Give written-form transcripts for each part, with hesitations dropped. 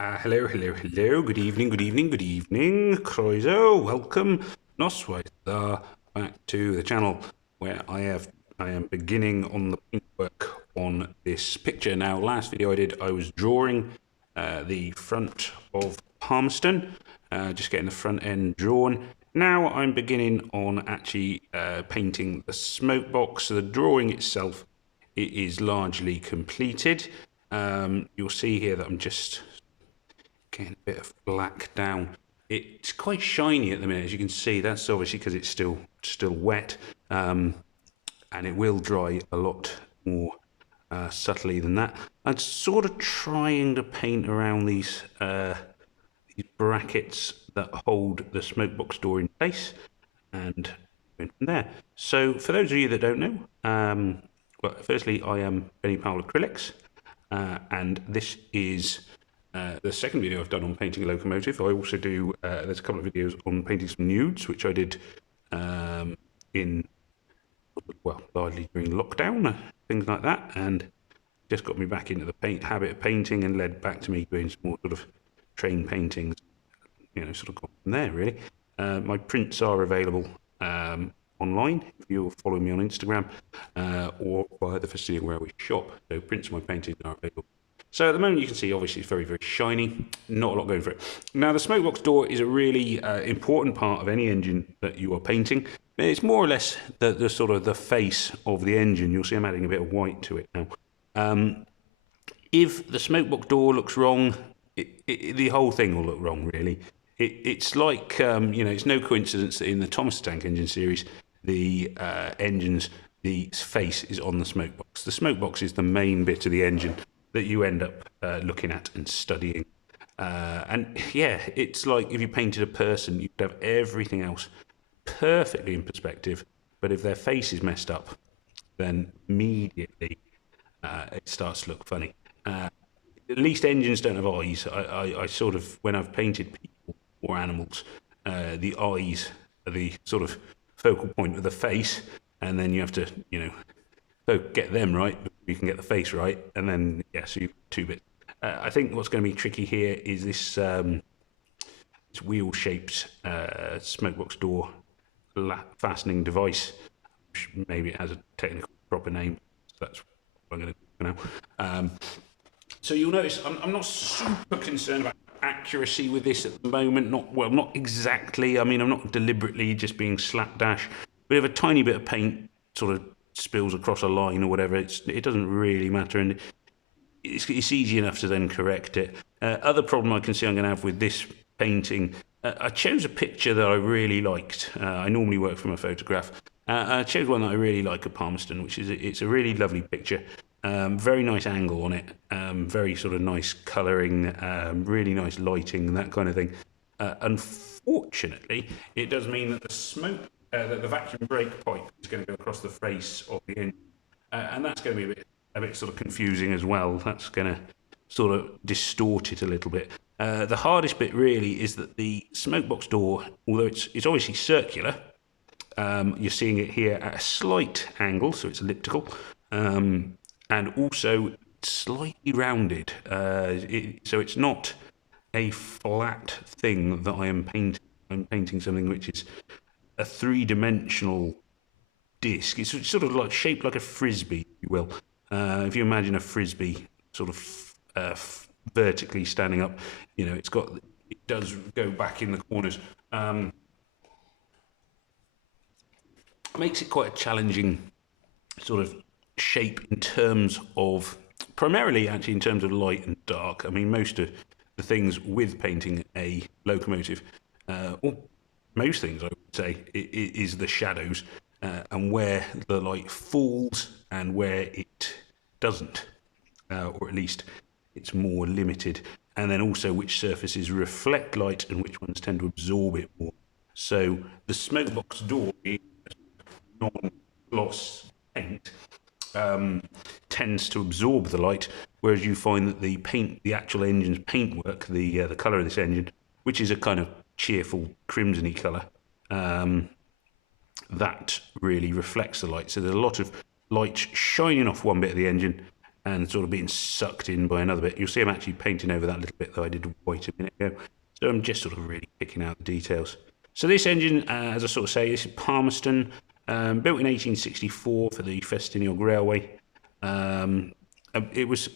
Hello, hello, hello. Good evening, good evening, good evening. Croiso, welcome. Noswaith, back to the channel where I am beginning on the paintwork on this picture. Now, last video I did, I was drawing the front of Palmerston, just getting the front end drawn. Now I'm beginning on actually painting the smoke box. So the drawing itself, it is largely completed. You'll see here that I'm just getting a bit of black down. It's quite shiny at the minute, as you can see. That's obviously because it's still wet, and it will dry a lot more subtly than that. I'm sort of trying to paint around these brackets that hold the smoke box door in place, and going from there. So, for those of you that don't know, well, firstly, I am Benny Powell Acrylics, and this is the second video I've done on painting a locomotive. I also do, there's a couple of videos on painting some nudes, which I did in, well, largely during lockdown, things like that, and just got me back into the habit of painting and led back to me doing some more sort of train paintings, sort of gone from there, really. My prints are available online if you're following me on Instagram or via the facility where we shop. So prints of my paintings are available. So at the moment you can see obviously it's very, very shiny, not a lot going for it. Now the smoke box door is a really important part of any engine that you are painting. It's more or less the sort of the face of the engine. You'll see I'm adding a bit of white to it now. If the smoke box door looks wrong, the whole thing will look wrong, really. It's like, it's no coincidence that in the Thomas Tank Engine series, the the face is on the smoke box. The smoke box is the main bit of the engine that you end up looking at and studying. And yeah, it's like if you painted a person, you'd have everything else perfectly in perspective, but if their face is messed up, then immediately it starts to look funny. At least engines don't have eyes. I sort of, when I've painted people or animals, the eyes are the sort of focal point of the face, and then you have to, get them right before you can get the face right, and then, yeah, so you've two bits. I think what's going to be tricky here is this, this wheel-shaped smoke box door fastening device. Maybe it has a technical proper name, so that's what I'm going to do for now. So you'll notice I'm not super concerned about accuracy with this at the moment. Not exactly. I mean, I'm not deliberately just being slapdash. But if a tiny bit of paint sort of spills across a line or whatever, it doesn't really matter, and it's easy enough to then correct it. Other problem I can see I'm going to have with this painting, I chose a picture that I really liked. I normally work from a photograph. I chose one that I really like of Palmerston, which is it's a really lovely picture. Very nice angle on it, very sort of nice colouring, really nice lighting, that kind of thing. Unfortunately, it does mean that that the vacuum brake pipe is going to go across the face of the engine, and that's going to be a bit sort of confusing as well. That's going to sort of distort it a little bit. The hardest bit really is that the smoke box door, although it's obviously circular, you're seeing it here at a slight angle, so it's elliptical. And also slightly rounded. So it's not a flat thing that I am painting. I'm painting something which is a three-dimensional disc. It's sort of like shaped like a frisbee, if you will. If you imagine a frisbee sort of vertically standing up, it does go back in the corners. Makes it quite a challenging sort of shape in terms of, primarily actually in terms of light and dark. I mean, most of the things with painting a locomotive, or most things I would say, is the shadows and where the light falls and where it doesn't, or at least it's more limited. And then also which surfaces reflect light and which ones tend to absorb it more. So the smoke box door is non-gloss paint, tends to absorb the light, whereas you find that the actual engine's paintwork, the colour of this engine, which is a kind of cheerful crimsony colour, that really reflects the light. So there's a lot of light shining off one bit of the engine, and sort of being sucked in by another bit. You'll see I'm actually painting over that little bit that I did white a minute ago. So I'm just sort of really picking out the details. So this engine, as I sort of say, this is Palmerston, built in 1864 for the Festiniog Railway. It was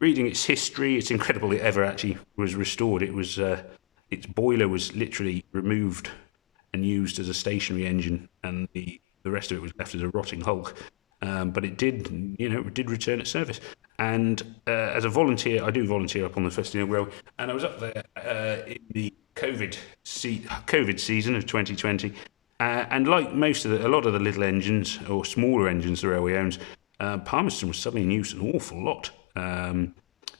reading its history. It's incredible it ever actually was restored. It was its boiler was literally removed and used as a stationary engine, and the rest of it was left as a rotting hulk. But it did, it did return its service. And as a volunteer, I do volunteer up on the Festiniog Railway, and I was up there in the COVID season of 2020. And like a lot of the little engines or smaller engines the railway owns, Palmerston was suddenly in use an awful lot.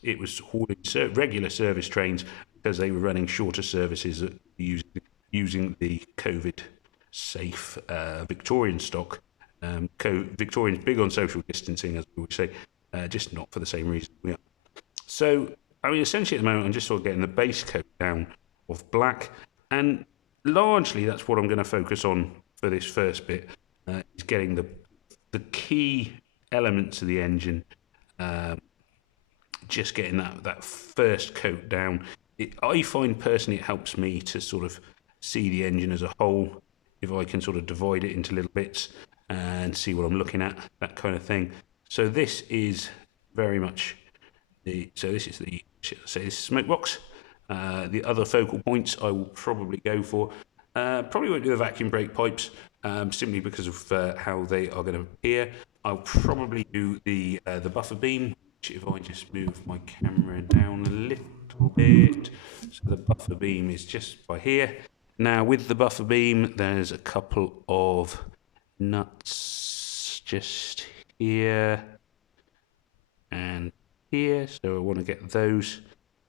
It was hauling regular service trains because they were running shorter services using the COVID safe Victorian stock. Victorians big on social distancing, as we would say, just not for the same reason we are. So, I mean, essentially at the moment, I'm just sort of getting the base coat down of black, and largely that's what I'm going to focus on for this first bit, is getting the key elements of the engine, just getting that first coat down. I find personally it helps me to sort of see the engine as a whole, if I can sort of divide it into little bits and see what I'm looking at, that kind of thing. So this is very much this is smoke box. The other focal points I will probably go for. Probably won't do the vacuum brake pipes, simply because of how they are going to appear. I'll probably do the buffer beam, which if I just move my camera down a little bit, so the buffer beam is just by here. Now with the buffer beam, there's a couple of nuts just here and here, so I want to get those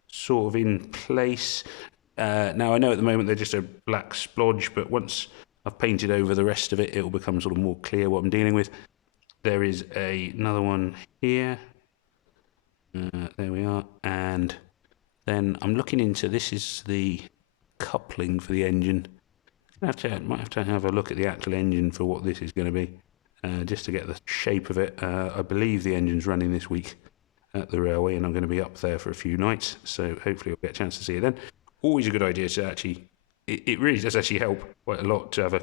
sort of in place. Now I know at the moment they're just a black splodge, but once I've painted over the rest of it, it will become sort of more clear what I'm dealing with. There is another one here. There we are. And then I'm looking into, this is the coupling for the engine. Might have to have a look at the actual engine for what this is going to be, just to get the shape of it. I believe the engine's running this week at the railway, and I'm going to be up there for a few nights, so hopefully I'll get a chance to see it then. Always a good idea to actually, it really does actually help quite a lot to have a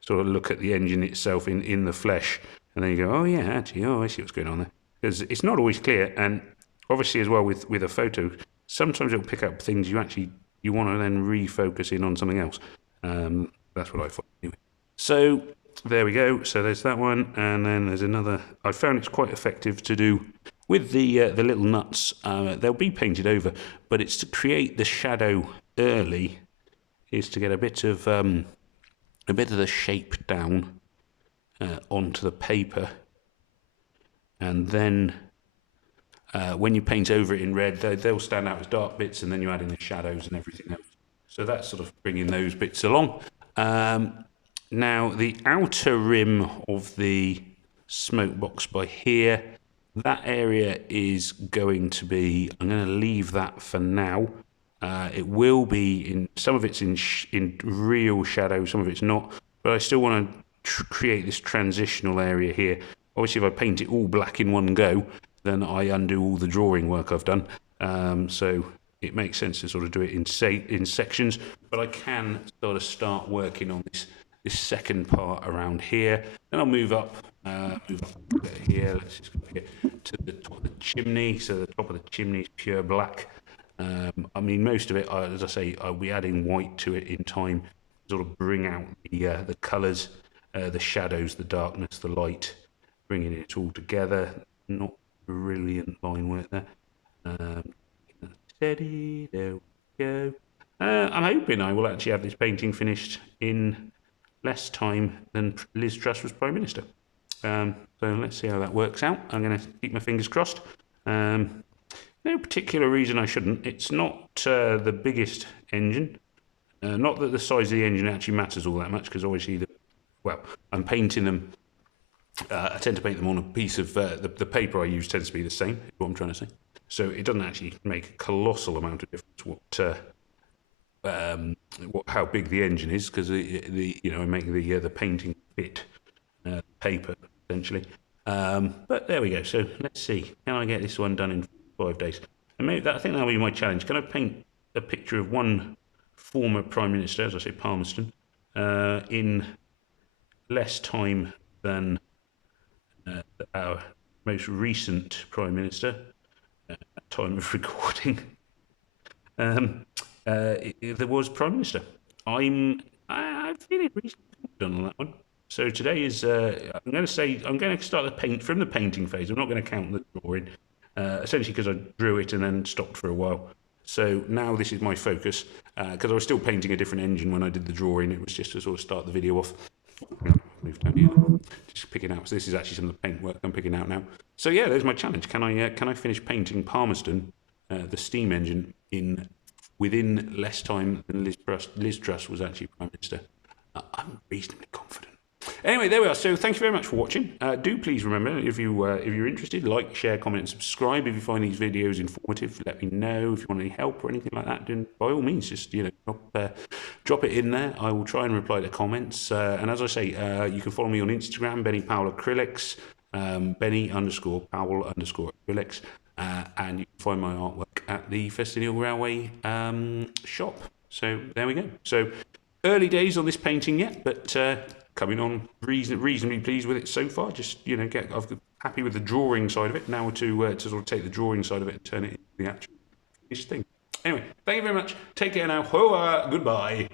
sort of look at the engine itself in the flesh, and then you go, oh yeah, actually, I see what's going on there. Because it's not always clear, and obviously as well with a photo, sometimes it'll pick up things you want to then refocus in on something else. That's what I find anyway. So there we go. So there's that one, and then there's another. I found it's quite effective to do with the little nuts. They'll be painted over, but it's to create the shadow early, is to get a bit of the shape down onto the paper, and then when you paint over it in red, they'll stand out as dark bits, and then you add in the shadows and everything else. So that's sort of bringing those bits along. Now the outer rim of the smoke box by here, that area is going to be, I'm going to leave that for now. It will be some of it's in real shadow, some of it's not, but I still want to create this transitional area here. Obviously if I paint it all black in one go, then I undo all the drawing work I've done. So it makes sense to sort of do it in sections, but I can sort of start working on this second part around here. Then I'll move up a bit here. Let's just go here to the top of the chimney. So the top of the chimney is pure black. I mean, most of it, as I say, I'll be adding white to it in time, sort of bring out the colours, the shadows, the darkness, the light, bringing it all together. Not brilliant line work there. Steady, there we go. I'm hoping I will actually have this painting finished in less time than Liz Truss was Prime Minister. So let's see how that works out. I'm going to keep my fingers crossed. No particular reason I shouldn't. It's not the biggest engine. Not that the size of the engine actually matters all that much, because obviously, I'm painting them. I tend to paint them on a piece of the paper I use tends to be the same. Is what I'm trying to say. So it doesn't actually make a colossal amount of difference how big the engine is, because I make the painting fit paper essentially. But there we go. So let's see. Can I get this one done in 5 days? And maybe I think that'll be my challenge. Can I paint a picture of one former Prime Minister, as I say, Palmerston, in less time than our most recent Prime Minister, at time of recording, there was Prime Minister. I'm feeling reasonably confident on that one. So today is I'm going to say I'm going to start the paint from the painting phase. I'm not going to count the drawing, essentially because I drew it and then stopped for a while. So now this is my focus because I was still painting a different engine when I did the drawing. It was just to sort of start the video off. Move down here, just picking out. So this is actually some of the paint work I'm picking out now. So yeah, there's my challenge. Can I finish painting Palmerston, the steam engine, within less time than Liz Truss was actually Prime Minister? I'm reasonably confident. Anyway, there we are. So thank you very much for watching. Do please remember, if you're interested, like, share, comment, and subscribe. If you find these videos informative, let me know. If you want any help or anything like that, then by all means, just drop it in there. I will try and reply to comments. And as I say, you can follow me on Instagram, Benny Powell Acrylics, Benny_Powell_acrylics, and you can find my artwork at the Festinial Railway shop. So there we go. So early days on this painting yet, but coming on reasonably pleased with it so far. Just I'm happy with the drawing side of it. Now to sort of take the drawing side of it and turn it into the actual finished thing. Anyway, thank you very much. Take care now. Hoa, goodbye.